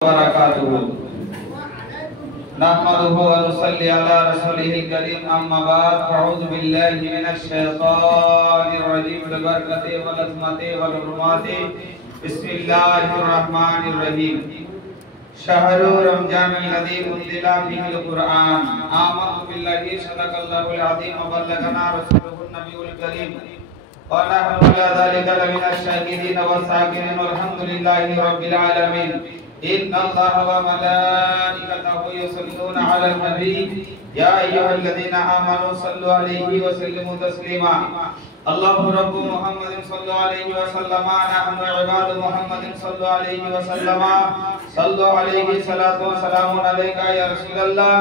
वबरकातुहू नहमदुहु व नुसल्ली अला रसूलिहिल करीम अम्मा बाद अऊज़ु बिल्लाहि मिनश शैतानिर रजीम बिबरकति व लज़मति व हुर्मति बिस्मिल्लाहिर रहमानिर रहीम शहरु रमज़ानिल्लज़ी उन्ज़िला फ़ीहिल कुरआन आमन्तु बिल्लाहि सदक़ल्लाहुल अज़ीम व बल्लगना रसूलुहुन नबियुल करीम व नहनु अला ज़ालिका लमिनश शाहिदीन व साकिरीन वल्हम्दुलिल्लाहि रब्बिल आलमीन إن الله وملائكته يصلون على النبي يا أيها الذين آمنوا صلوا عليه وسلموا تسليما الله رب محمد صلى عليه وسلم نحن عباد محمد صلى عليه وسلم صلوا عليه صلاة وسلام عليك يا رسول الله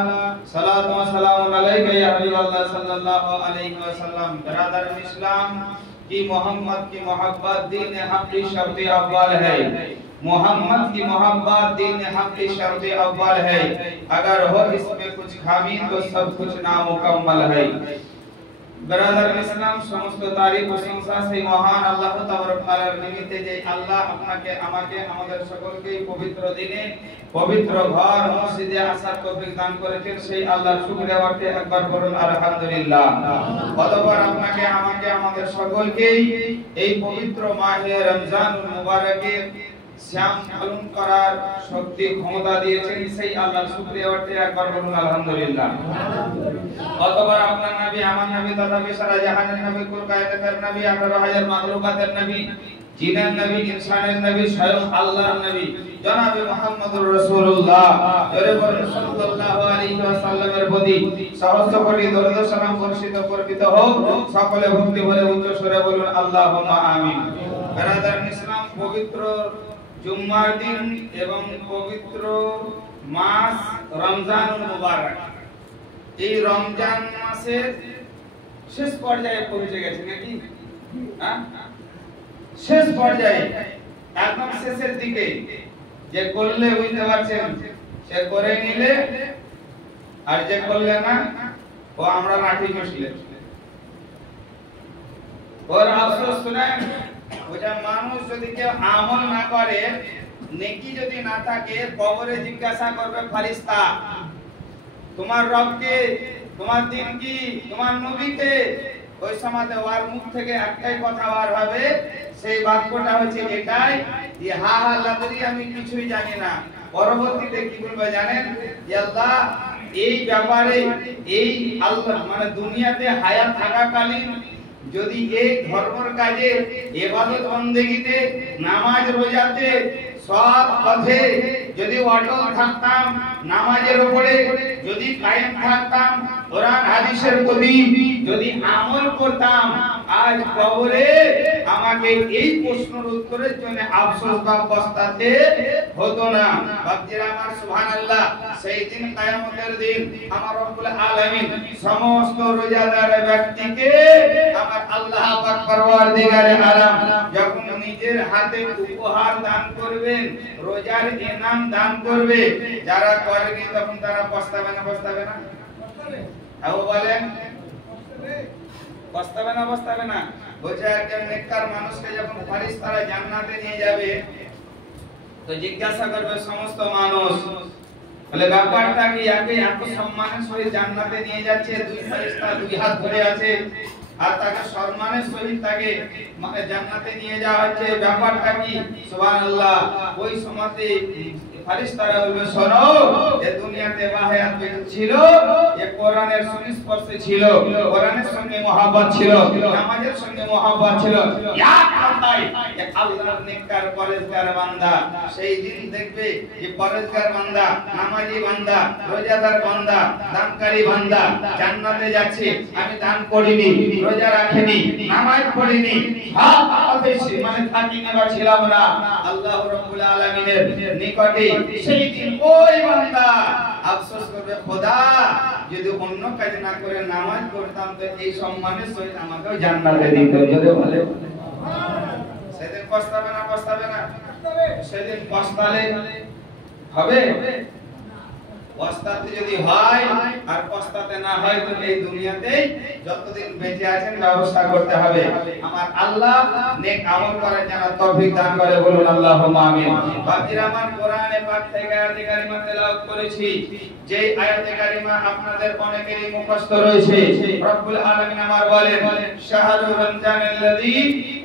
صلاة وسلام عليك يا حبيب الله صلى الله عليه وسلم برادر इस्लाम की मोहम्मद की मोहब्बत दीन हक की शर्त अव्वल है मोहम्मद की मोहब्बत दीन हक की शर्त अव्वल है अगर हो इसमें कुछ खामी तो सब कुछ नामुकम्मल है ब्रदर इस्लाम समस्त तारीफ प्रशंसा से महान আল্লাহ তাবারক তাআলার নিমিত্তে যে আল্লাহ আপনাকে আমাকে আমাদের সকলকে পবিত্র দিনে পবিত্র ঘর মসজিদে আসার তৌফিক দান করেছেন সেই আল্লাহর শুকরিয়া করতে একবার বলুন আলহামদুলিল্লাহ অতঃপর আপনাকে আমাকে আমাদের সকলকে এই পবিত্র মাহে রমজানুল মুবারকের শ্যাম পালন করার শক্তি ক্ষমতা দিয়েছেন সেই আল্লাহর শুকরিয়া করতে একবার বলুন আলহামদুলিল্লাহ অতঃপর আপনার নবী আমার নবী তথা সারা জাহানের নবী কুল কায়নাতের নবী 18000 মাখলুকাতের নবী জিনের নবী ইনসানের নবী স্বয়ং আল্লাহর নবী জনাবে মুহাম্মদুর রাসূলুল্লাহ জোরে বলুন সাল্লাল্লাহু আলাইহি ওয়াসাল্লামের প্রতি সহস্র কোটি দরুদ সালাম বর্ষিত করবিত হোক সকলে ভক্তি ভরে উচ্চ স্বরে বলুন আল্লাহুম্মা আমিন ব্রাদার ইসলাম পবিত্র জুম্মার দিন এবং পবিত্র মাস রমজানুল মুবারক এই রমজান মাসের শেষ পর্যায়ে পৌঁছে গেছে নাকি হ্যাঁ শেষ পর্যায়ে একদম শেষের দিকে যে করলে বুঝতে পারছেন সে করে নিলে আর যে করলে না ও আমরা লাঠি চষলে ওর আফসোস শুনেন ওটা মানুষ যদি কেউ আমল না করে নেকি যদি না থাকে কবরে জিজ্ঞাসা করবে ফেরেশতা তোমার রবকে তোমার দিন কি তোমার নবীকে ওই সময়তে ওর মুখ থেকে একটাই কথা বার হবে সেই বাক্যটা হচ্ছে এটাই যে হা হা লাদরি আমি কিছুই জানি না পরবর্তীতে কি বলবে জানেন যে আল্লাহ এই ব্যাপারে এই আল্লাহ মানে দুনিয়াতে হায়াত থাকাকালীন যদি এই ধর্মের কাজে ইবাদত বন্দেগীতে নামাজ রোজাতে সৎ পথে যদি অটল থাকতাম নামাজের উপরে যদি কায়েম থাকতাম কোরআন হাদিসের প্রতি যদি আমল করতাম আজ কবরে আমাকে এই প্রশ্নের উত্তরের জন্য আফসোস বা পস্তাতে হতো না বাপজিরা আমার সুবহানাল্লাহ সেই দিন কিয়ামতের দিন আমার রব্বুল আলামিন সমস্ত রোজাদার ব্যক্তিকে আমার আল্লাহ পাক পরওয়ারদিগারে আলম যখন নিজের হাতে উপহার দান করবেন রোজার ইনাম দান করবে যারা করেনি তখন তারা পস্তাবে না আবু বলেন পস্তাবে না বলছে একজন নেককার মানুষকে যখন ফেরেশতারা জান্নাতে নিয়ে যাবে তো জিজ্ঞাসা করবে সমস্ত মানুষ বলে ব্যাপারটা কি এত সম্মানের সহিত জান্নাতে নিয়ে যাচ্ছে দুই ফেরেশতা দুই হাত ধরে আছে আর তাকে সম্মানের সহিত তাকে মানে জান্নাতে নিয়ে যাওয়া হচ্ছে ব্যাপারটা কি সুবহানাল্লাহ ওই সময়তে ফেরেশতারা বলবে শোনো যে দুনিয়াতে বাহায়াত ছিল যে কোরআনের সংস্পর্শে ছিল কোরআনের সঙ্গে মহব্বত ছিল নামাজের সঙ্গে মহব্বত ছিল এক কথায় এক আল্লাহর নেককার পরেজগার বান্দা সেই দিন দেখবে যে পরেজগার বান্দা নামাজি বান্দা রোজাদার বান্দা দানকারী বান্দা জান্নাতে যাচ্ছে আমি দান করিনি রোজা রাখিনি নামাজ পড়িনি সব পথে মানে থাকি না বা ছিলাম না আল্লাহ রাব্বুল আলামিনের নিকটে সেই দিন ওই বান্দা আফসোস করবে খোদা যদি অন্য কাজ না করে নামাজ পড়তাম তো এই সম্মানের সহিত আমাকেও জান্নাতে দিত যদি বলে সেদিন পস্তাবে না সেদিন পস্তালে হবে পস্তাতে যদি হয় আর পস্তাতে না হয় তো এই দুনিয়াতে যতদিন বেঁচে আছেন ব্যবস্থা করতে হবে। আমার আল্লাহ নেক আমল করার জন্য তৌফিক দান করে, বলুন আল্লাহুম্মা আমিন। বাকিরা আমার কোরআনে পাক থেকে আয়াতে কারিমা তেলাওয়াত করেছি, যেই আয়াতে কারিমা আপনাদের অনেকেরই মুখস্থ রয়েছে। রব্বুল আলামিন আমার বলেন শাহরুর রমজানাল্লাযী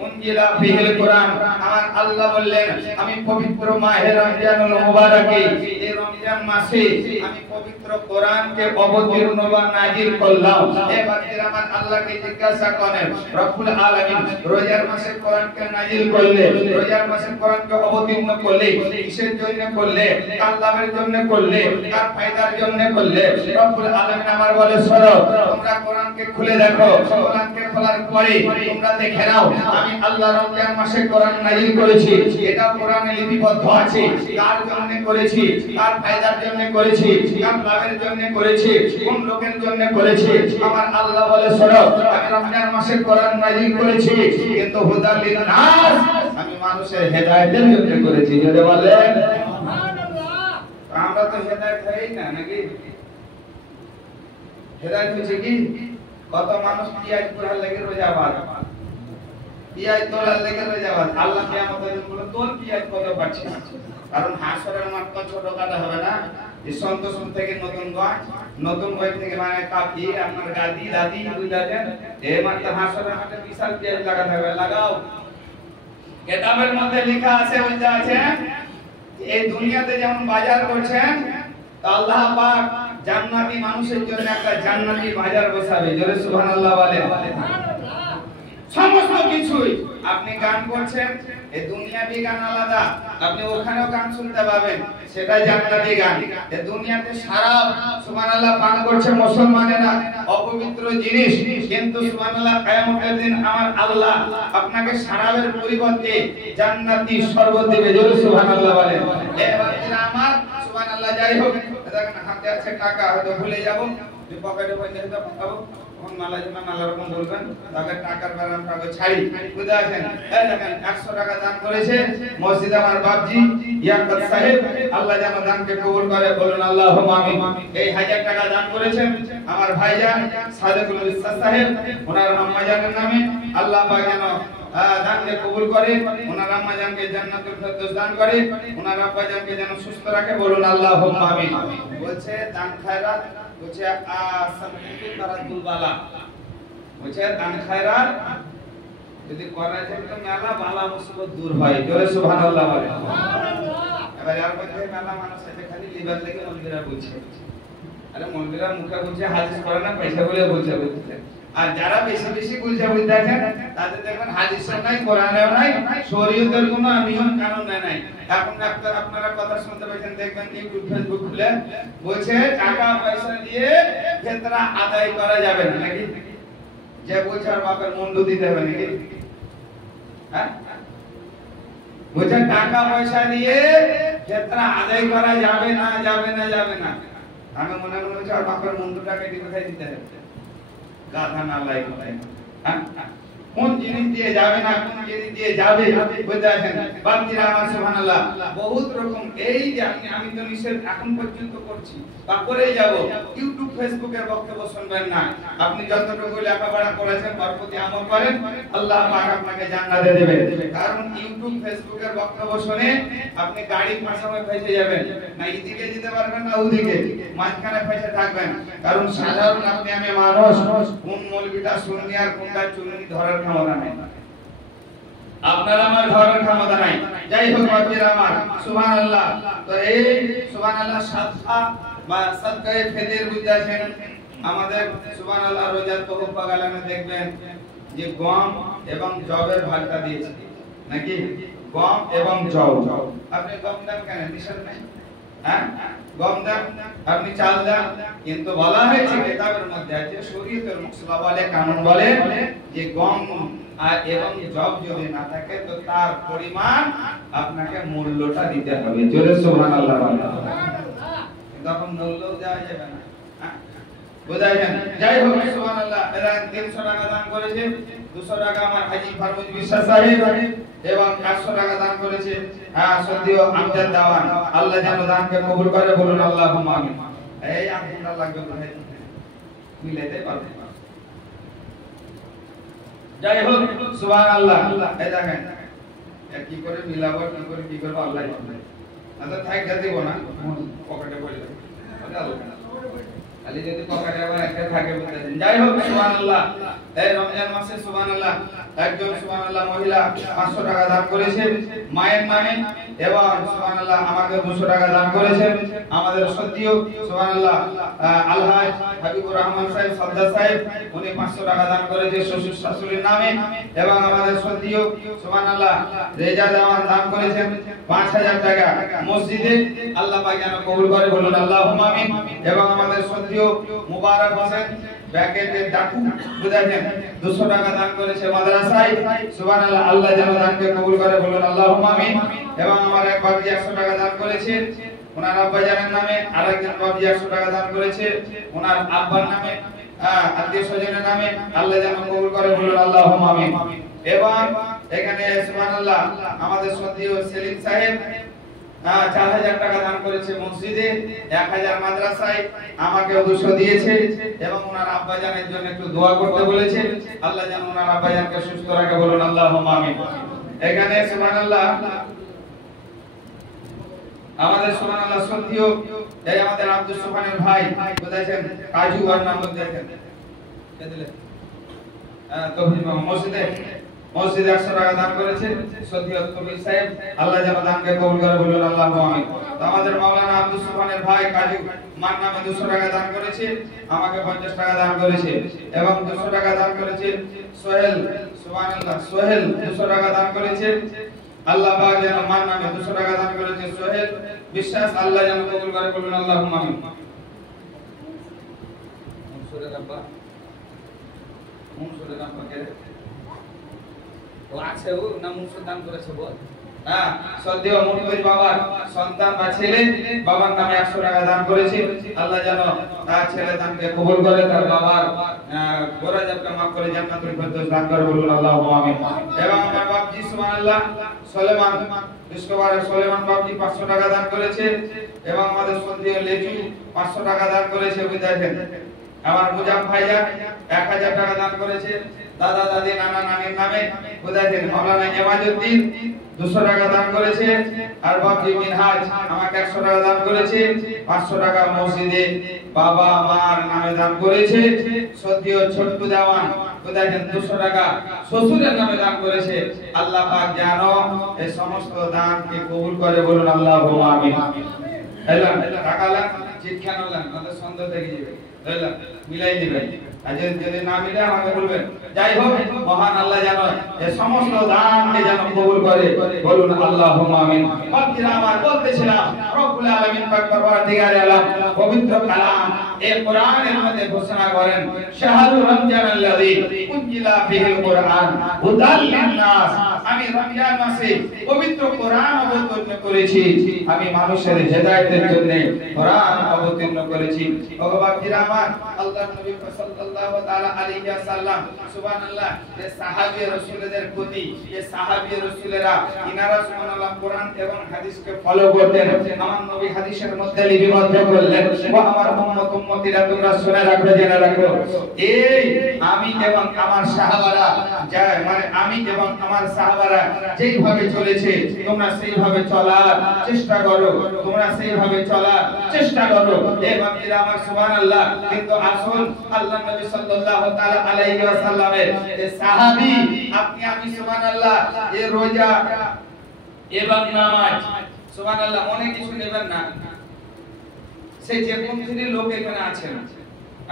উনজিলা ফীহিল কোরআন। আমার আল্লাহ বললেন আমি পবিত্র মাহে রমজানুল মুবারাকে, এই রমজান মাসে আমি পবিত্র কোরআনকে অবতীর্ণ বা নাযিল করলাম। এবার আমার আল্লাহকে জিজ্ঞাসা করেন রব্বুল আলামিন রোজার মাসে কোরআনকে নাযিল করলে, রোজার মাসে কোরআনকে অবতীর্ণ করলে কিসের জন্য করলে? কার লাভের জন্য করলে? কার ফায়দার জন্য করলে? রব্বুল আলামিন আমার বলে শোনো, তোমরা কোরআনকে খুলে দেখো, কোরআনকে খোলার পরে তোমরা দেখে নাও আমি আল্লাহ রমজান মাসে কোরআন নাযিল করেছি, এটা কোরআনে লিপিবদ্ধ আছে। কার জন্য করেছি? কার ফায়দার জন্য করেছি? কার লাভের জন্য করেছি? কোন লোকের জন্য করেছি? আমার আল্লাহ বলে শোনো, আমি রমজান মাসে কোরআন নাযিল করেছি কিন্তু হুদাল লিন-নাস, আমি মানুষের হেদায়েতের জন্য করেছি। যদি বলেন সুবহানাল্লাহ। আমরা তো হেদায়েত হই না নাকি? হেদায়েত হচ্ছে কি? কত মানুষ পিয়াজ পোড়ার লেগে রোজা বাঁধে, পিয়াজ তোলার লেগে রোজা বাঁধে। আল্লাহ কিয়ামতের দিন বলে তোর পিয়াজ কত পাচ্ছিস? কারণ হাসরের মাঠ তো ছোট কাটা হবে না। এই সন্তোষন থেকে নতুন গঞ্জ থেকে মানে কাপি আপনার গাদি দাদি বুঝাছেন এই মাঠটা হাসরের মাঠে বিশাল পিয়াজ লাগাতে হবে। লাগাও, কিতাবের মধ্যে লেখা আছে, বুঝতে আছেন এই দুনিয়াতে যেমন বাজার করছেন তা আল্লাহ পাক জান্নাতি মানুষের জন্য একটা জান্নাতি বাজার বসাবে। জোরে সুবহানাল্লাহ বলেন। সমস্ত কিছুই আপনি গান করছেন, এই দুনিয়াবি গান আলাদা, আপনি ওখানেও গান শুনতে পাবেন, সেটা জান্নাতি গান। এই দুনিয়াতে শরাব সুবহানাল্লাহ পান করছে মুসলমানেরা, অপবিত্র জিনিস, কিন্তু সুবহানাল্লাহ কিয়ামতের দিন আমার আল্লাহ আপনাকে শরাবের পরিবর্তে জান্নাতি শরবত দেবে। জোরে সুবহানাল্লাহ বলেন। এবার আমার সুবহানাল্লাহ। যাই হোক, দেখেন হাতে আছে টাকা, হয়তো ভুলে যাব, যে পকেটে পয়সা দিতে পাবো কোন মালা জমা নানা রকম বলবেন, তাহলে টাকার ব্যারামটাকে ছাড়ি। বুঝতে আছেন? এই দেখেন 100 টাকা দান করেছে মসজিদ আমার বাপজি ইয়াকুত সাহেব, আল্লাহ যেন দানকে কবুল করে, বলুন আল্লাহুম্মা আমিন। এই 1000 টাকা দান করেছেন আমার ভাইজান সাদেকুল ইসলাম সাহেব, ওনার আম্মা জানের নামে, আল্লাহ পাক যেন দানকে কবুল করে, ওনার আম্মা জানকে জান্নাতুল ফেরদৌস দান করে, ওনার আব্বা জানকে যেন সুস্থ রাখে, বলুন আল্লাহুম্মা আমিন। বলছে দান খায়রাত, বলছে আসামুকুল তারাতুল বালা, বলছে দান খায়রাত যদি করা যায় তো মেলা বালা মুসিবত দূর হয়। জোরে সুবহানাল্লাহ বলে। সুবহানাল্লাহ। এবার আর মধ্যে মেলা মানুষ আছে খালি লিবার লেগে মন্দিরা বলছে, আরে মন্দিরা মুখে বলছে হাদিস করে না, পয়সা বলে বলছে। আর যারা বেশি বেশি বলছে বুঝতেছেন তাদের দেখবেন হাদিসও নাই, কোরআনেও নাই, শরীয়তের কোনো নিয়ম কানুন নাই। এখন আপনারা কথা শুনতে পাচ্ছেন, দেখবেন ইউটিউব ফেসবুক খুলে বলছে টাকা পয়সা দিয়ে ফিতরা আদায় করা যাবে না নাকি? যে বলছে আর বাপের মুন্ডু দিতে হবে নাকি? হ্যাঁ, বলছে টাকা পয়সা দিয়ে ফিতরা আদায় করা যাবে না, যাবে না, যাবে না। আমি মনে করছি আর বাপের মুন্ডুটা কেটে কোথায় দিতে হবে? গাধা না লাই কোথায়? হ্যাঁ, কোন জিনিস দিয়ে যাবে না, কোন জিনিস দিয়ে যাবে, বুঝতে আছেন? বাপজিরা আমার সুবহানাল্লাহ, বহুত রকম। এই যে আমি তো নিষেধ এখন পর্যন্ত করছি বা করেই যাব, ইউটিউব ফেসবুকের বক্তব্য শুনবেন না। আপনি যতটুকু লেখাপড়া করেছেন তার প্রতি আমল করেন, আল্লাহ পাক আপনাকে জান্নাতে দেবে। কারণ ইউটিউব ফেসবুকের বক্তব্য শুনে আপনি গাড়ির মাঝখানে ফেসে যাবেন, না এদিকে যেতে পারবেন না ওদিকে, মাঝখানে ফেসে থাকবেন। কারণ সাধারণ আপনি আমি মানুষ, কোন মৌলবিটা শুননি আর কোনটা চুননি ধরার ক্ষমতা নাই, আপনার আমার ধরার ক্ষমতা নাই। যাই হোক বাপজিরা আমার সুবহানাল্লাহ। তো এই সুবহানাল্লাহ সাদকা বা সাদকায়ে ফিতর বুঝাছেন আমাদের সুবহানাল্লাহ রোজার তোহফা গালামে দেখবেন যে গম এবং জবের ভাগটা দিয়েছে নাকি? গম এবং জব। আপনি গম দেন কেন? নিষেধ নাই। হ্যাঁ, গম দেন, আপনি চাল দেন, কিন্তু বলা হয়েছে কিতাবের মধ্যে আছে, শরীয়তের মুসলা বলে, কানুন বলে যে গম আর এবং জব যদি না থাকে তো তার পরিমাণ আপনাকে মূল্যটা দিতে হবে। জোরে সুবহানাল্লাহ বলেন। সুবহানাল্লাহ। তখন মূল্য দেওয়া যাবে না, বুঝাইছেন? যাই হোক সুবহানাল্লাহ। এরা 300 টাকা দান করেছে, 200 টাকা আমার হাজী ফারুজ বিশ্বাস সাহেব এবং 800 টাকা দান করেছে সদ্য আমজাদ দাওয়ান। আল্লাহ যেন দানকে কবুল করে, বলুন আল্লাহুম্মা আমিন। এই আধঘন্টা লাগবে কোথায় মিলাইতে পারবে না। যাই হোক সুবহানাল্লাহ। এই দেখেন কি করে মিলাবো, কি করবো আল্লাহ জানে। আচ্ছা থাক দেব না, পকেটে পড়ে যাবে খালি যদি পকেটে আবার একটা থাকে বলতেছেন। যাই হোক সুবহানাল্লাহ। এই রমজান মাসে সুবহানাল্লাহ একজন সুবহানাল্লাহ মহিলা 500 টাকা দান করেছেন মায়ের নামে, এবং সুবহানাল্লাহ আমাকে 200 টাকা দান করেছেন। আমাদের সত্যিও সুবহানাল্লাহ আলহাজ হাবিবুর রহমান সাহেব সর্দার সাহেব উনি 500 টাকা দান করেছে শ্বশুর শাশুড়ির নামে, এবং আমাদের সত্যিও সুবহানাল্লাহ রেজা দেওয়ান দান করেছেন 5000 টাকা মসজিদে। আল্লাহ পাক যেন কবুল করে, বলুন আল্লাহুম্মা আমিন। এবং আমাদের সত্যিও মুবারক হোসেন ব্যাকেটের ডাকু বুঝাইছেন 200 টাকা দান করেছে মাদ্রাসায়। সুবহানাল্লাহ আল্লাহ যেন দানকে কবুল করে, বলুন আল্লাহুম্মা আমিন। এবং আমার এক বাবজি 100 টাকা দান করেছে ওনার আব্বা জানের নামে, আরেকজন বাবজি 100 টাকা দান করেছে ওনার আব্বার নামে, আত্মীয় স্বজনের নামে। আল্লাহ যেন কবুল করে, বলুন আল্লাহুম্মা আমিন। এবং এখানে সুবহানাল্লাহ আমাদের সত্যিও সেলিম সাহেব 4000 টাকা দান করেছে মসজিদে, 1000 মাদ্রাসায়, আমাকেও 200 দিয়েছে, এবং ওনার আব্বাজানের জন্য একটু দোয়া করতে বলেছে। আল্লাহ যেন ওনার আব্বাজানকে সুস্থ রাখে, বলুন আল্লাহুম্মা আমিন। এখানে সুবহানাল্লাহ আমাদের সুবহানাল্লাহ সত্যিও এই আমাদের আব্দুল সুবহানের ভাই বুঝাইছেন কাজু আর নাম দেখেন কে দিলে তৌহিদ মসজিদে 100 টাকা দান করেছে সত্যিও কবির সাহেব। আল্লাহ যেন দানকে কবুল করে, বলুন আল্লাহুম্মা আমিন। তো আমাদের মাওলানা আব্দুল সুবহানের ভাই কাজু মার নামে 200 টাকা দান করেছে, আমাকে 50 টাকা দান করেছে, এবং 200 টাকা দান করেছে সোহেল। সুবহানাল্লাহ সোহেল 200 টাকা দান করেছে। আল্লাহ পাক যেন মার নামে 200 টাকা দান করেছে সোহেল বিশ্বাস। আল্লাহ যেন কবুল করে, বলুন আল্লাহুম্মা আমিন। মনসুরের আব্বা কে ও আছে, ও না মনসুর দান করেছে বল। সদ্য মুনবির বাবার সন্তান বা ছেলে বাবার নামে 100 টাকা দান করেছে। আল্লাহ যেন তার ছেলে দানকে কবুল করে, তার বাবার গোরাজাবকে maaf করে জান্নাতুল ফেরদৌস দান করে, বলুন আল্লাহুম্মা আমিন। এবং আমার বাপজি সুবহানাল্লাহ সুলেমান বিশ্ববারের সুলেমান বাপজি 500 টাকা দান করেছে, এবং আমাদের সন্ধিও লেজু 500 টাকা দান করেছে বুঝাইছেন। আমার মুজাম ভাইজান 1000 টাকা দান করেছে দাদা দাদি নানা নানির নামে বুঝাইছেন। মাওলানা ইমাজউদ্দিন 200 টাকা দান করেছে, আর বাপজি মিনহাজ আমাকে 100 টাকা দান করেছে। 500 টাকা মসজিদে বাবা মার নামে দান করেছে। সত্যিও ছোট্ট দেওয়ান বুঝাইছেন 200 টাকা শ্বশুরের নামে দান করেছে। আল্লাহ পাক যেন এই সমস্ত দানকে কবুল করে, বলুন আল্লাহুম্মা আমিন। এলাম টাকালাম চিৎখান হলাম তাদের সন্দেহ থেকে যাবে, এলাম মিলাই দিবেন, আর যদি না মিলে আমাকে বলবেন। যাই হোক মহান আল্লাহ যেন এই সমস্ত দানকে যেন কবুল করে, বলুন আল্লাহুম্মা আমিন। বাকিরা আমার বলতেছিলাম রব্বুল আলামিন পাক পরওয়ারদিগারে আলম পবিত্র কালাম এই কোরআনের মধ্যে ঘোষণা করেন শাহরু রমজানাল্লাযী উনজিলা ফিহিল কোরআন হুদাল লিন-নাস। আমি রমজান মাসে পবিত্র কোরআন অবতীর্ণ করেছি, আমি মানুষের হেদায়েতের জন্য কোরআন অবতীর্ণ করেছি। ও বাকিরা আমার আল্লাহর নবী সাল্লাল্লাহু তাআলা আলাইহি ওয়াসাল্লাম সুবহানাল্লাহ যে সাহাবী রাসূলদের প্রতি এই সাহাবী রাসূলেরা ইনারা সুবহানাল্লাহ কোরআন এবং হাদিসকে ফলো করতেন। আমার নবী হাদিসের মধ্যে লিপিবদ্ধ করলেন, ও আমার উম্মতিরা তোমরা শুনে রাখো, জেনে রাখো, এই আমি এবং আমার সাহাবারা মানে আমি এবং আমার সাহাবারা যেইভাবে চলেছে তোমরা সেইভাবে চলার চেষ্টা করো, তোমরা সেইভাবে চলার চেষ্টা করো। এই বান্দীরা আমার সুবহানাল্লাহ। কিন্তু আসুন আল্লাহর নবী সাল্লাল্লাহু তাআলা আলাইহি ওয়াসাল্লামের এই সাহাবী আপনি আমি সুবহানাল্লাহ এই রোজা এবং নামাজ সুবহানাল্লাহ অনেক কিছু নেবেন না। সেই যে কোন শ্রেণীর লোক এখানে আছেন,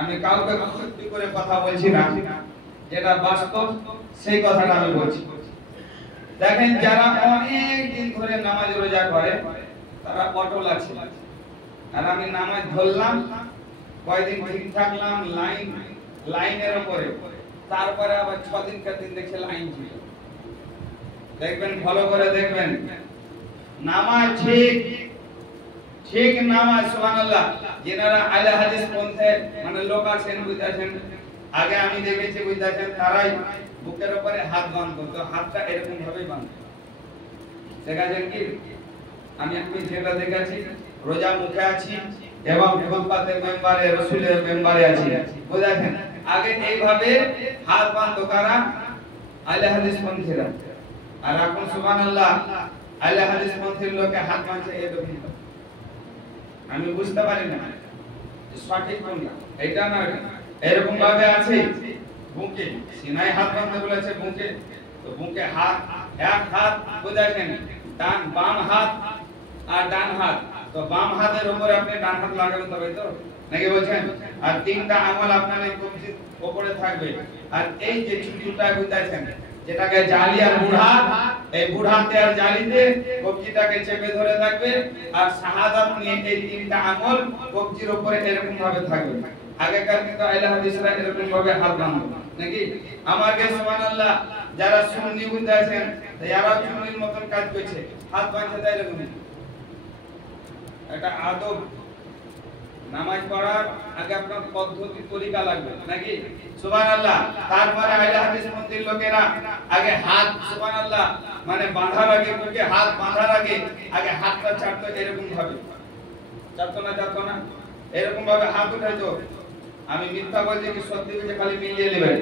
আমি কাউকে সত্যি করে কথা বলছি না, যেটা বাস্তব সেই কথাটা আমি বলছি। দেখেন যারা অনেক দিন ধরে নামাজ রোজা করে তারা অটল আছে, আর আমি নামাজ ধরলাম কয়দিন ঠিক থাকলাম লাইনের উপরে, তারপরে আবার 6 দিন কা দিন দেখে লাইন ছিল। দেখবেন ভালো করে দেখবেন নামাজ ঠিক নামাজ সুবহানাল্লাহ। যেনারা আহলে হাদিস পন্থে মানে লোক আছেন বুঝাছেন, আগে আমি দেখেছি বুঝাছেন তারাই বুকের উপরে হাত বাঁধতো, তো হাতটা এরকম ভাবে বাঁধতো, দেখাছেন কি? আমি যেটা দেখাচ্ছি রোজা মুখে আছি এবং ফুলপাতের মেম্বারে রাসূলের মেম্বারে আছি। বুঝাছেন? আগে এইভাবে হাত বাঁধ করা আহলে হাদিস পন্থীরা, আর এখন সুবহানাল্লাহ আহলে হাদিস পন্থীর লোকে হাত বাঁধছে এরকম। আমি বুঝতে পারি না সঠিক কোনটা, এটা না এরকম ভাবে আছে বুকে সিনায় হাত বাঁধতে বলেছে বুকে, তো বুকে হাত এক হাত বুঝাছেন ডান বাম হাত আর ডান হাত, তো বাম হাতের উপরে আপনি ডান হাত লাগাবেন তবে তো নাকি বলছেন, আর তিনটা আঙ্গুল আপনার এই কবজির উপরে থাকবে, আর এই যে চুলটা বুঝাছেন যেটাকে জালি আর বুড়া, এই বুড়াতে আর জালিতে কবজিটাকে চেপে ধরে থাকবে, আর শাহাদাত নিয়ে এই তিনটা আঙ্গুল কবজির উপরে এরকম ভাবে থাকবে। আগেকার কিন্তু আহলে হাদিসরা এরকম ভাবে হাত বাঁধতো নাকি? আমাকে সুবহানাল্লাহ যারা সুন্নি বুঝাছেন তারা সুন্নির মতন কাজ করছে, হাত বাঁধতে দেয় এরকম। এটা আদব, নামাজ পড়ার আগে আপনার পদ্ধতি তরিকা লাগবে নাকি? সুবহানাল্লাহ। তারপরে আহলে হাদিস পন্থীর লোকেরা আগে হাত সুবহানাল্লাহ মানে বাঁধার আগে বুকে হাত বাঁধার আগে হাতটা চাটতো এরকম ভাবে, চাটতো না এরকম ভাবে হাত উঠাইতো। আমি মিথ্যা বলছি কি সত্যি বলছি খালি মিলিয়ে নেবেন।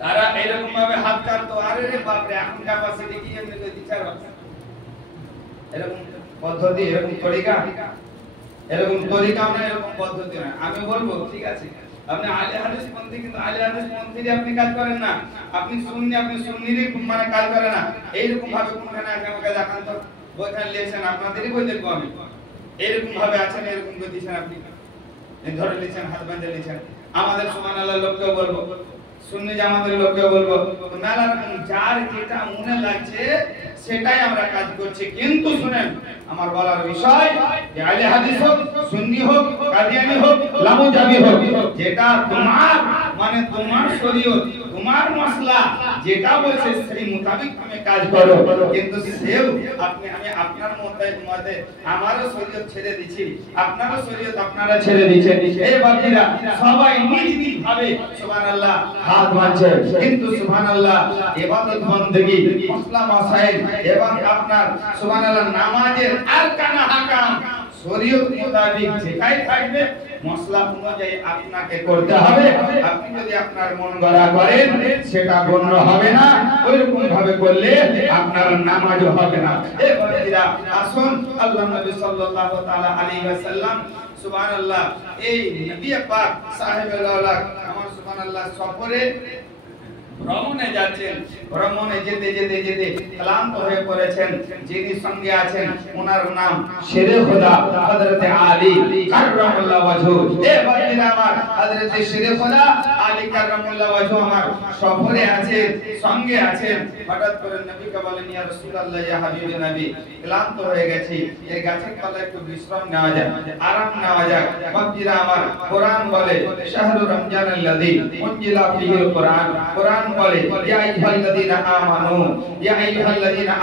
তারা এরকম ভাবে হাত কাটতো, আরে রে বাপ রে এখন ক্যাপাসিটি কি এমনি করে দিছার বাচ্চা এরকম পদ্ধতি এরকম তরিকা না, এরকম পদ্ধতি না। আমি বলবো ঠিক আছে আপনি আহলে হাদিস পন্থী, কিন্তু আহলে হাদিস পন্থীরই আপনি কাজ করেন না, আপনি সুন্নিরই মানে কাজ করেন না। এইরকম ভাবে কোনখানে আছে আমাকে দেখান তো, বইখানে লিখছেন আপনাদেরই বই দেখবো আমি, এরকম ভাবে আছেন এরকম করে দিয়েছেন আপনি ধরে লিখছেন হাত বেঁধে লিখছেন। আমাদের সুবহানাল্লাহ লোককেও বলবো, সুন্নি জামাতের লোককেও বলবো, মেলা যার যেটা মনে লাগছে সেটাই আমরা কাজ করছি। কিন্তু শুনেন আমার বলার বিষয় যে আহলে হাদিস হোক, সুন্নি হোক, কাদিয়ানী হোক, লামুজাবি হোক, যেটা তোমার মানে তোমার শরীয়ত তোমার মাসলা যেটা বলছে সেই মোতাবেক তুমি কাজ করো। কিন্তু সেও আমি আপনার মতে আমারও শরীয়ত ছেড়ে দিছি, আপনারও শরীয়ত আপনারা ছেড়ে দিয়েছেন। এই বাকিরা সবাই নিজ নিজ ভাবে সুবহানাল্লাহ হাত বাঁধছে, কিন্তু সুবহানাল্লাহ ইবাদত বندگی মাসলা মাসাইল এবং আপনার সুবহানাল্লাহ নামাজের আরকান আহকাম শরীয়ত মোতাবেক যেটাই থাকবে মসলা অনুযায়ী আপনাকে করতে হবে। আপনি যদি আপনার মন গড়া করেন সেটা গণ্য হবে না, ওইরকম ভাবে করলে আপনার নামাজও হবে না। এই বান্দীরা আসুন আল্লাহ নবী সাল্লাল্লাহু তাআলা আলাইহি ওয়াসাল্লাম সুবহানাল্লাহ এই নবী পাক সাহেবুল আওলাদ আমার সুবহানাল্লাহ সফরে ভ্রমণে যাচ্ছেন, ভ্রমণে যেতে যেতে যেতে ক্লান্ত হয়ে পড়েছেন। যিনি সঙ্গে আছেন ওনার নাম শেরে খোদা হযরতে আলী কাররামাল্লাহু ওয়াজহু। এ বান্দীরা আমার হযরতে শেরে খোদা আলী কাররামাল্লাহু ওয়াজহু আমার সফরে আছেন, সঙ্গে আছেন। হঠাৎ করে নবীকে বলেন ইয়া রাসূলুল্লাহ ইয়া হাবিবে নবী ক্লান্ত হয়ে গেছি, এই গাছের তলায় একটু বিশ্রাম নেওয়া যায়, আরাম নেওয়া যায়। বান্দীরা আমার কোরআন বলে শাহরু রমজানাল্লাযী উনজিলা ফীহিল কোরআন, কোরআন বলে ইয়া আইয়ুহাল্লাযীনা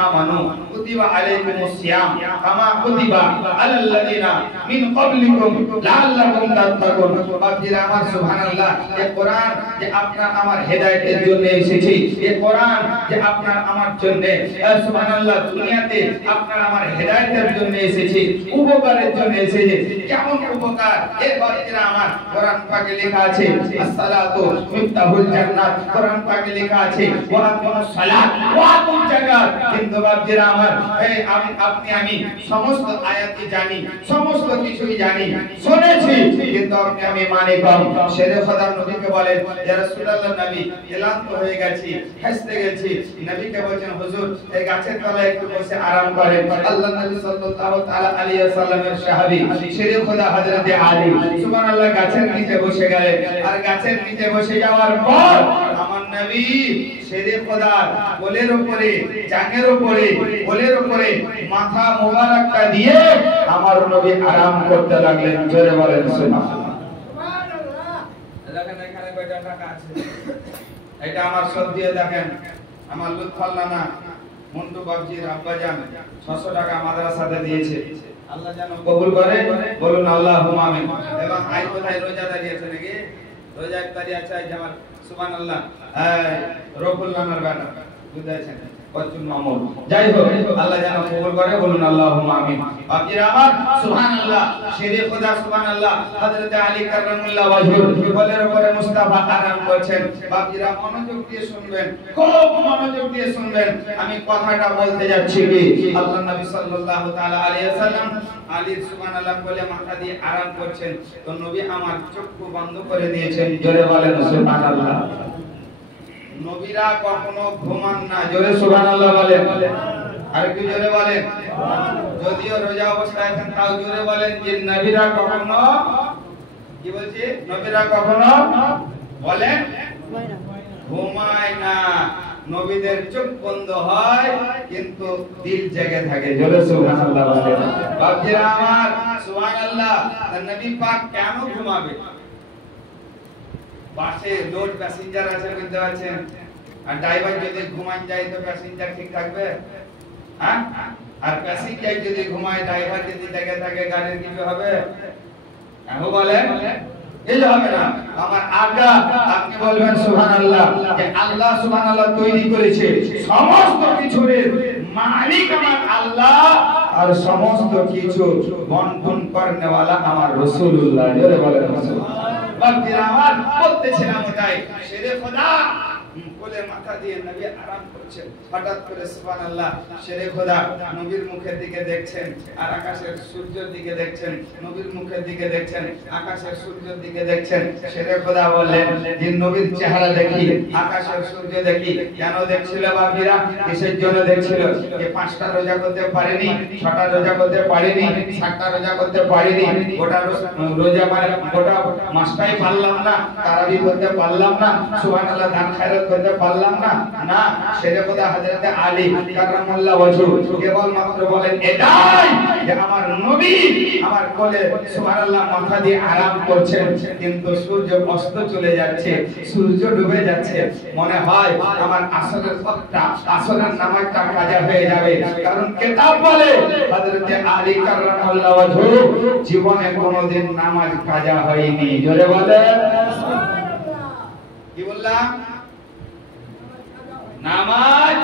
আমানু কুতিবা আলাইকুমুস সিয়াম কামা কুতিবা আলাল লাযীনা মিন ক্বাবলিকুম লাআল্লাকুম তাত্তাকুন। বান্দীরা আমার সুবহানাল্লাহ এই কোরআন যে আপনার আমার হেদায়েতের জন্য এসেছে, এই কোরআন যে আপনার আমার জন্য সুবহানাল্লাহ দুনিয়াতে আপনার আমার হেদায়েতের জন্য এসেছে, উপকারের জন্য এসেছে। কেমন উপকার? এই বান্দীরা আমার কোরআন পাকে লেখা আছে আসসালাতু মিফতাহুল জান্নাত, কোরআন পাকে লেখা আছে ওয়া আকিমুস সালাত ওয়া আতুজ যাকাত। কিন্তু বান্দীরা আমার আমি সমস্ত আয়াতই জানি, সমস্ত কিছুই জানি, শুনেছি, কিন্তু আমি মানে কম। শেরে খোদা নবীকে বলেন ইয়া রাসূলুল্লাহ নবী ক্লান্ত হয়ে গেছি, হাসতে গেছি। নবীকে বলেন হুজুর এই গাছের তলায় একটু বসে আরাম করেন। আল্লাহ নবী সাল্লাল্লাহু তাআলা আলাইহি ওয়াসাল্লামের সাহাবী শেরে খোদা হযরতে আলী সুবহানাল্লাহ গাছের নিচে বসে গেলেন। আর গাছের নিচে বসে যাওয়ার পর আমার নবী শেরে খোদা কোলের উপরে জাঙ্গের উপরে কোলের উপরে মাথা মোবারকটা দিয়ে আমার নবী আরাম করতে লাগলেন। জোরে বলেন সুবহানাল্লাহ। দেখেন এখানে কয়টা টাকা আছে, এটা আমার সব দিয়ে দেখেন আমার লুৎফুল্লাহ মন্টু বাবজির আব্বাজান 600 টাকা মাদ্রাসাতে দিয়েছে। আল্লাহ যেন কবুল করে, বলুন আল্লাহুম্মা আমিন। এবং আজ কোথায় রোজা দাঁড়িয়েছে নাকি? রোজা ইফতারি আছে আজ আমার সুবহানাল্লাহ রফুল নামের বেটা বুঝাইছেন প্রচুর আমল। যাই হোক, আল্লাহ যেন কবুল করে, বলুন আল্লাহুম্মা আমিন। বাকিরা আমার সুবহানাল্লাহ, শেরে খোদা সুবহানাল্লাহ, হযরত আলী কাররামুল্লাহ ওয়াজহুর বলের উপরে মুস্তাফা আরাম করছেন। বাকিরা মনোযোগ দিয়ে শুনবেন, খুব মনোযোগ দিয়ে শুনবেন। আমি কথাটা বলতে যাচ্ছি কি, আল্লাহ নবী সাল্লাল্লাহু তাআলা আলাইহি ওয়াসাল্লাম আলী সুবহানাল্লাহ বলে মাথা দিয়ে আরাম করছেন, তো নবী আমার চক্ষু বন্ধ করে দিয়েছেন। জোরে বলেন সুবহানাল্লাহ। নবীরা কখনো ঘুমান না, জোরে সুবহানাল্লাহ বলেন। আর কি জোরে বলেন? যদিও রোজা অবস্থায় আছেন তাও জোরে বলেন যে নবীরা কখনো কি বলছে? নবীরা কখনো বলেন ঘুমায় না। নবীদের চোখ বন্ধ হয় কিন্তু দিল জেগে থাকে। জোরে সুবহানাল্লাহ বলেন। বাপজিরা আমার সুবহানাল্লাহ। নবী পাক কেন ঘুমাবে? বাসে লোড প্যাসেঞ্জার আছে, বুঝতে পারছেন? আর ড্রাইভার যদি ঘুমায় যায় তো প্যাসেঞ্জার ঠিক থাকবে? হ্যাঁ? আর প্যাসেঞ্জার যদি ঘুমায়, ড্রাইভার যদি জেগে থাকে, গাড়ির কিছু হবে? কেন বলেন? এই হবে না। আমার আকা আপনি বলবেন সুবহানাল্লাহ, যে আল্লাহ সুবহানাল্লাহ তৈরি করেছে সমস্ত কিছুর মালিক আমার আল্লাহ, আর সমস্ত কিছু বন্টন করনেওয়ালা আমার রাসূলুল্লাহ। জোরে বলেন সুবহানাল্লাহ। বাপজিরা আমার বলতেছিলাম তাই, শেরে খোদা কোলে মাথা দিয়ে নবী আরাম করছেন। হঠাৎ করে সুবহানাল্লাহ শেরে খোদা নবীর মুখের দিকে দেখছেন আর আকাশের সূর্যের দিকে দেখছেন, নবীর মুখের দিকে দেখছেন, আকাশের সূর্যের দিকে দেখছেন। শেরে খোদা বললেন যে নবীর চেহারা দেখি, আকাশের সূর্য দেখি। কেন দেখছিল বাপজিরা? কিসের জন্য দেখছিল? যে 5টা রোজা করতে পারেনি, 6টা রোজা করতে পারেনি, 7টা রোজা করতে পারেনি, গোটা রোজা মানে গোটা মাসটাই পারলাম না, তারাবি করতে পারলাম না, সুবহানাল্লাহ দান খায়রাত করতে পারলাম না। না, শেরে খোদা হযরত আলী কাররামুল্লাহ ওয়াজহু কেবল মাত্র বলেন এটাই যে আমার নবী আমার কোলে সুবহানাল্লাহ মাথা দিয়ে আরাম করছেন, কিন্তু সূর্য অস্ত চলে যাচ্ছে, সূর্য ডুবে যাচ্ছে। মনে হয় আমার আসরের ওয়াক্তটা, আসরের নামাজটা কাজা হয়ে যাবে। কারণ কিতাব বলে হযরত আলী কাররামুল্লাহ ওয়াজহু জীবনে কোনোদিন নামাজ কাজা হয়নি। জোরে বলেন কি বললাম? নামাজ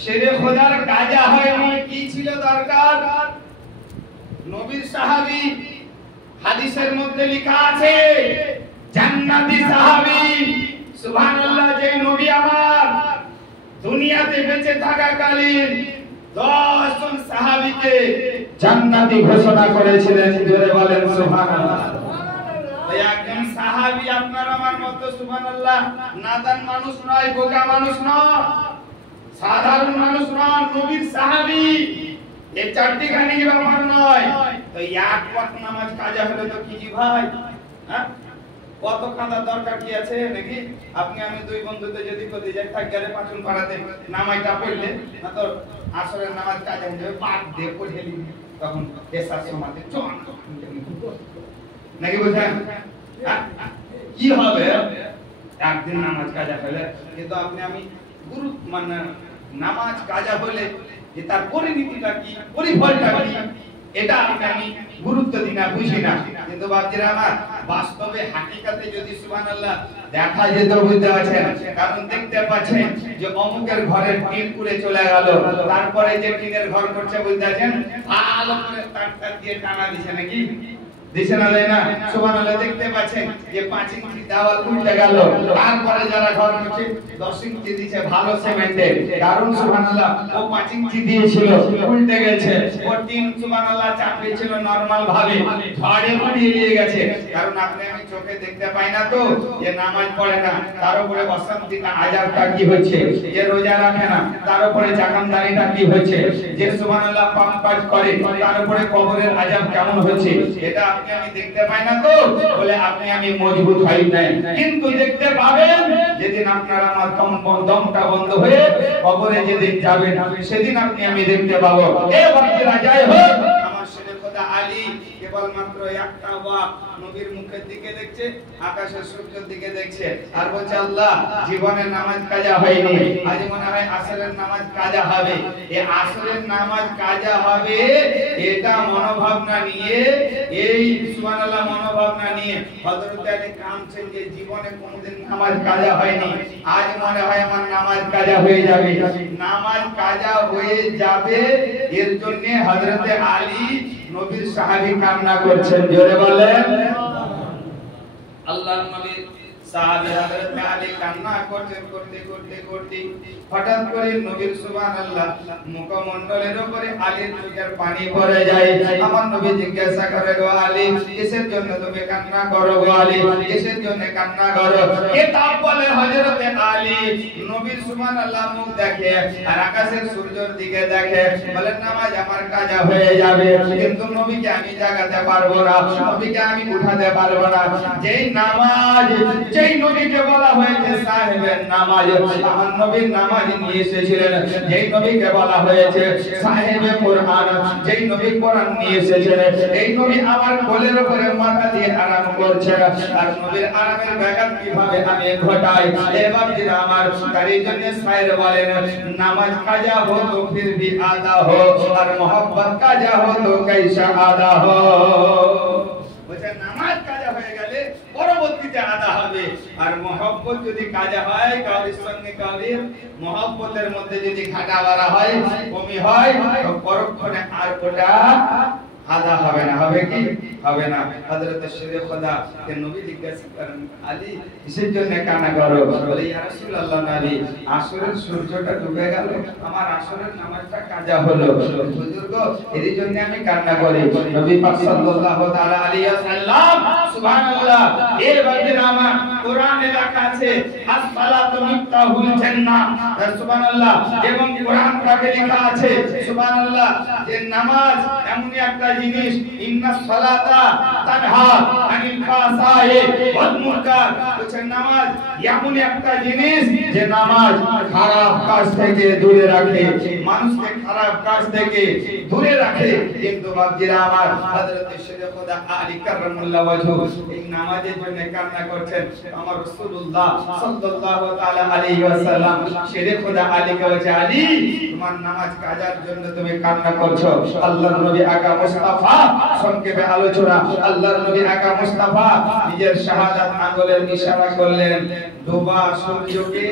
শেরে খোদার কাজা হয়নি। কি ছিল দরকার? নবীর সাহাবী, হাদিসের মধ্যে লেখা আছে জান্নাতি সাহাবী সুবহানাল্লাহ, যে নবী আমার দুনিয়াতে বেঁচে থাকাকালীন 10 জন সাহাবীকে জান্নাতি ঘোষণা করেছিলেন। জোরে বলেন সুবহানাল্লাহ। একজন সাহাবী আপনার আমার মতো সুবহানাল্লাহ নাদান মানুষ নয়, বোকা মানুষ নয়, সাধারণ মানুষ নয়, নবীর সাহাবী। এই চারটি গানি কি ব্যাপার নয়। তো এক ওয়াক্ত নামাজ কাজা হলো তো কি জি ভাই? হ্যাঁ, কত কাঁদার দরকার কি আছে নাকি? আপনি আমি দুই বন্ধুতে যদি কোথায় যাই থাক গেলে পাঁচজন পাড়াতে নামাজটা পড়লে না তো আসরের নামাজ কাজা হয়ে যাবে, পাক দিয়ে পড়ে নিবি, তখন এসার সমাতে চল নাকি বুঝেন? কি হবে একদিন নামাজ কাজা হলে? কিন্তু আপনি আমি গুরু মানে নামাজ কাজা হলে যে তার পরিণতিটা কি, পরিফলটা কি, এটা আমি গুরুত্ব দিই না, বুঝি না। কিন্তু বাপজিরা আমার বাস্তবে হাকিকাতে যদি সুবহানাল্লাহ দেখা যেত, বুঝতে পারছেন? কারণ দেখতে পাচ্ছেন যে অমুকের ঘরের টিন উড়ে চলে গেল, তারপরে যে টিনের ঘর করছে, বুঝতে পারছেন, ভালো করে তার দিয়ে টানা দিছে নাকি দিছে না না? সুবহানাল্লাহ দেখতে পাচ্ছেন যে 5 ইঞ্চি দেওয়াল উল্টে গেল, তারপরে যারা ঘর করছে 10 ইঞ্চি দিয়েছে ভালো সিমেন্টের, কারণ সুবহানাল্লাহ ও 5 ইঞ্চি দিয়েছিল উল্টে গেছে, ও টিন সুবহানাল্লাহ চাপে ছিল নরমাল ভাবে, ঝড়ে উড়িয়ে নিয়ে গেছে। কারণ আপনি আমি চোখে দেখতে পাই না তো, যে নামাজ পড়ে না তার উপরে অশান্তিটা আযাবটা কি হচ্ছে, যে রোজা রাখে না তার উপরে জাকাতদারিটা কি হচ্ছে, যে সুবহানাল্লাহ পাপ কাজ করে তার উপরে কবরের আযাব কেমন হচ্ছে, এটা আপনি আমি দেখতে পাই না তো বলে আপনি আমি মজবুত হই নাই। কিন্তু দেখতে পাবেন যেদিন আপনার আমার দমটা বন্ধ হয়ে কবরে যেদিন যাবেন, সেদিন আপনি আমি দেখতে পাবো। এ বাচ্চারা যাই হোক, আমার শেরে খোদা আলী কেবলমাত্র একটা ওয়াক নবীর মুখের দিকে দেখছে, আকাশের সূর্যের দিকে দেখছে, আর বলছে আল্লাহ জীবনে নামাজ কাজা হয়নি, আজ মনে হয় আসরের নামাজ কাজা হবে। এই আসরের নামাজ কাজা হবে এটা মনোভাবনা নিয়ে, এই সুবহানাল্লাহ মনোভাবনা নিয়ে হযরত আলী কাঁদছেন যে জীবনে কোনোদিন নামাজ কাজা হয়নি, আজ মনে হয় আমার নামাজ কাজা হয়ে যাবে। নামাজ কাজা হয়ে যাবে এর জন্য হযরত আলী নবীর সাহাবী কান্না করছেন, জোরে বলেন। আল্লাহর নবী সাহাবী হযরত আলী কান্না করছেন, করতে করতে করতে হঠাৎ করে নবীর সুবহানাল্লাহ মুখমণ্ডলের উপরে আলীর চোখের পানি পড়ে যায়। আমার নবী জিজ্ঞাসা করে, গো আলী কিসের জন্য তুমি কান্না করো? গো আলী কিসের জন্য কান্না করো? কিতাব বলে হযরত আলী নবীর সুবহানাল্লাহ মুখ দেখে আর আকাশের সূর্যের দিকে দেখে, বলেন নামাজ আমার কাজা হয়ে যাবে, কিন্তু নবীকে আমি জাগাতে পারবো না, নবীকে আমি উঠাতে পারবো না। যেই নামাজ, যেই নবীকে বলা হয়েছে সাহেবের নামাজ, আমার নবীর নামাজ নিয়ে এসেছিলেন, যেই নবীকে বলা হয়েছে সাহেবে কোরআন, যেই নবী কোরআন নিয়ে এসেছিলেন, এই নবী আমার কোলের উপরে মাথা দিয়ে আরাম করছে, আর নবীর আরামের ব্যাঘাত কিভাবে আমি ঘটাই? এবার দিন আমার তার জন্য সাহেব বলেন নামাজ কাজা হো তো ফির ভি আদা হো, আর মোহব্বত কাজা হো তো कैसा আদা হো। বলে নামাজ কাজা হয়ে গেলে পরবর্তীতে আদা হবে, আর মহব্বত যদি কাজা হয় কাউরির সঙ্গে কাউরির মহব্বতের মধ্যে যদি ঘাটা বাড়া হয়, কমি হয়, তো পরক্ষণে আর ওটা আদা হবে না। হবে কি? হবে না। হযরত শেরে খোদা কে নবী জিজ্ঞাসা করেন, আলী কিসের জন্য কান্না করো? বলে ইয়া রাসূলুল্লাহ নবী আসরের সূর্যটা ডুবে গেল, আমার আসরের নামাজটা কাজা হলো, হুজুর গো এর জন্য আমি কান্না করি। নবী পাক সাল্লাল্লাহু তাআলা আলাইহি ওয়াসাল্লাম সুবহানাল্লাহ এর বান্দিরা আমার কোরআনে লেখা আছে আস-সালাতু মিফতাহুল জান্নাহ, সুবহানাল্লাহ, এবং কোরআন পাকে লেখা আছে সুবহানাল্লাহ যে নামাজ এমন একটা জিনিস, ইন্নাস সালাতা তানহা আনিল ফাহশাই ওয়াল মুনকার, বলছেন নামাজ এমন একটা জিনিস যে নামাজ খারাপ কাজ থেকে দূরে রাখে, মানুষকে খারাপ কাজ থেকে দূরে রাখে। কিন্তু বাপজিরা আমার হযরত শেরে খোদা আলী কাররামুল্লাহ ওয়াজহু এই নামাজের জন্য কান্না করছেন। আমার রাসূলুল্লাহ সাল্লাল্লাহু তাআলা আলাইহি ওয়াসাল্লাম শেরে খোদা আলীকে বলছে, আলী তোমার নামাজ কাজার জন্য তুমি কান্না করছো। আল্লাহর নবী আকা মুস্তাফা, সংক্ষেপে আলোচনা, আল্লাহর নবী আকা মুস্তাফা নিজের শাহাদাত আঙ্গুলের ইশারা করলেন, ডোবা সূর্যকে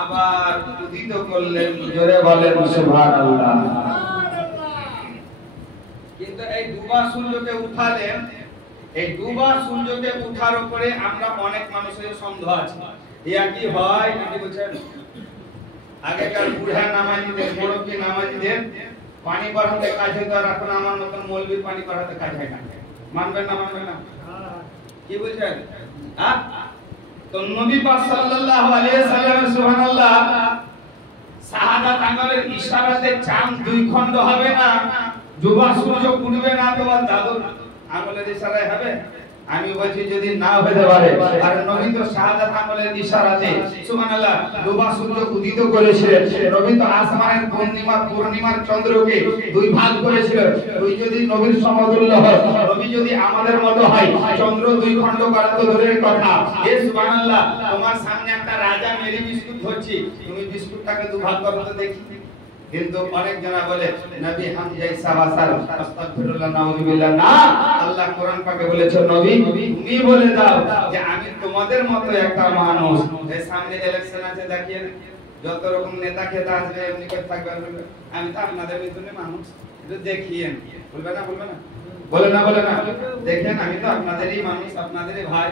আবার উদিত করলেন, জোরে বলেন সুবহানাল্লাহ। কিন্তু এই ডোবা সূর্যকে উঠালেন, এই ডোবা সূর্যকে উঠার উপরে আমরা অনেক মানুষের সন্দেহ আছে। ইয়া কি হয় কি বলছেন? আগেকার বুড়া নামাজীদের, মুরব্বি নামাজীদের পানি পড়াতে কাজ হতো, আর এখন আমার মতন মৌলবীর পানি পড়াতে কাজ হয় না। মানবেন না? মানবেন না? কি বলছেন? হ্যাঁ, তো নবী পাক সাল্লাল্লাহু আলাইহি সাল্লাম সুবহানাল্লাহ শাহাদাত আঙ্গুলের ইশারাতে চাঁদ দুই খণ্ড হবে না, ডুবা সূর্য উঠবে না, তো দাদুর আঙ্গুলের ইশারায় হবে? আমি বলছি যদি না হতে পারে, আর নবী তো শাহাদাত আঙ্গুলের ইশারাতে সুবহানাল্লাহ ডুবা সূর্য উদিত করেছিলেন। নবী তো আসমানের পূর্ণিমার চন্দ্রকে দুই ভাগ করেছিলেন। ওই যদি নবীর সমতুল্য হয়, নবী যদি আমাদের মতো হয়, চন্দ্র দুই খণ্ড করা তো দূরের কথা, এ সুবহানাল্লাহ তোমার সামনে একটা রাজা মেরি বিস্কুট ধরছি, তুমি বিস্কুটটাকে দুভাগ করো তো দেখি। কিন্তু অনেক জনা বলে নবী হাম জাইসা ওয়াসাল, আস্তাগফিরুল্লাহ নাউযুবিল্লাহ, না, আল্লাহ কোরআন পাকে বলেছেন নবী তুমি বলে দাও যে আমি তোমাদের মতো একটা মানুষ। এই সামনে ইলেকশন আছে, দেখিয়ে যত রকম নেতা খেতা আসবে এমনি করে থাকবে, আমি তো আপনাদের ভিতরে মানুষ, একটু দেখিয়ে বলবে না? বলবে না? বলে না? বলে না? দেখেন আমি তো আপনাদেরই মানুষ, আপনাদেরই ভাই,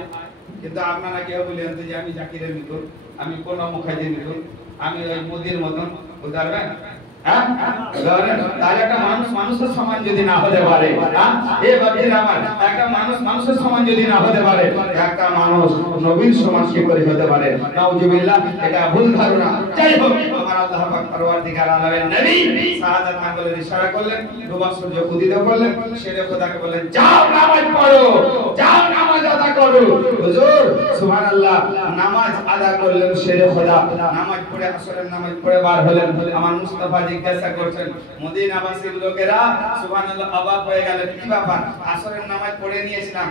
কিন্তু আপনারা কেউ বলেন যে আমি জাকিরের মতন, আমি কোন মুখার্জির মতন, আমি ওই মোদির মতন, বলতে পারবেন? তাহলে একটা মানুষ মানুষের সমান যদি না হতে পারে, এ বাপজিরা আমার একটা মানুষ মানুষের সমান যদি না হতে পারে, একটা মানুষ নবীর সমান কি করে হতে পারে? নাউজুবিল্লাহ, এটা ভুল ধারণা। যাই হোক, আমার আল্লাহ পাক পরওয়ারদিগার আলামের নবী শাহাদাত আঙ্গুলের ইশারা করলেন, ডুবা সূর্য উদিত করলেন, শেরে খোদাকে বললেন যাও নামাজ পড়ো, যাও নামাজ আদা করো। হুজুর সুবহানাল্লাহ, নামাজ আদা করলেন শেরে খোদা, নামাজ পড়ে আসরের নামাজ পড়ে বার হলেন। আমার মুস্তাফা জিজ্ঞাসা করছেন, মদিনাবাসীর লোকেরা সুবহানাল্লাহ অবাক হয়ে গেল, কি ব্যাপার, আসরের নামাজ পড়ে নিয়েছিলাম,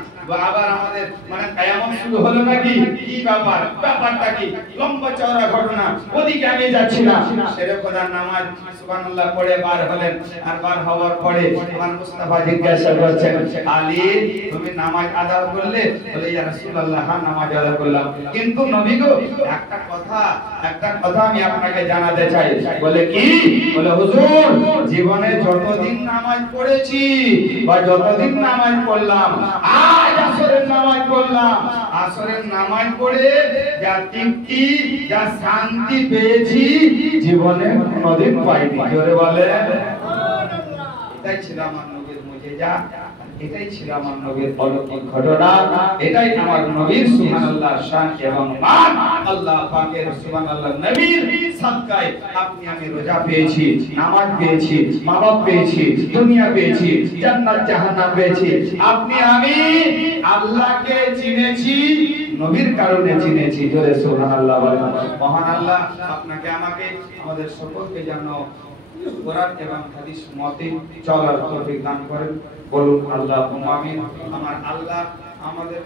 আবার আমাদের মানে কিয়ামত শুরু হলো নাকি, কি ব্যাপার, ব্যাপারটা কি, লম্বা চওড়া ঘটনা, ওদিকে আমি যাচ্ছি না। শেরে খোদার নামাজ সুবহানাল্লাহ পড়ে বার হলেন। আর বার হওয়ার পরে আমার মুস্তাফা জিজ্ঞাসা করছেন, আলী তুমি নামাজ আদা করলে? বলে ইয়া রাসূলুল্লাহ, হ্যাঁ নামাজ আদা করলাম। কিন্তু নবী গো, একটা কথা আমি আপনাকে জানাতে চাই। বলে কি? বলে হুজুর জীবনে যতদিন নামাজ পড়েছি বা যতদিন নামাজ পড়লাম, আজ আসরের নামাজ পড়লাম, আসরের নামাজ পড়ে যা তৃপ্তি যা শান্তি পেয়েছি জীবনে কোনোদিন পাইনি। জোরে বলে সুবহানাল্লাহ। এটাই ছিল আমার নবীর মুজিজা, এটাই ছিল আমার নবীর অলৌকিক ঘটনা, এটাই আমার নবীর সুবহানাল্লাহ শান এবং মান। আল্লাহ পাকের সুবহানাল্লাহ নবীর সাদকায় আপনি আমি রোজা পেয়েছি, নামাজ পেয়েছি, মা-বাপ পেয়েছি, দুনিয়া পেয়েছি, জান্নাত জাহান্নাম পেয়েছি। আপনি আমি আল্লাহকে চিনেছি, নবীর কারণে চিনেছি। জোরে সুবহানাল্লাহ বলেন। মহান আল্লাহ আপনাকে আমাকে আমাদের সকলকে যেন কোরআন এবং হাদিস মতে চলার তৌফিক দান করেন। বলুন আল্লাহুম্মা আমিন। আমার আল্লাহ আমাদের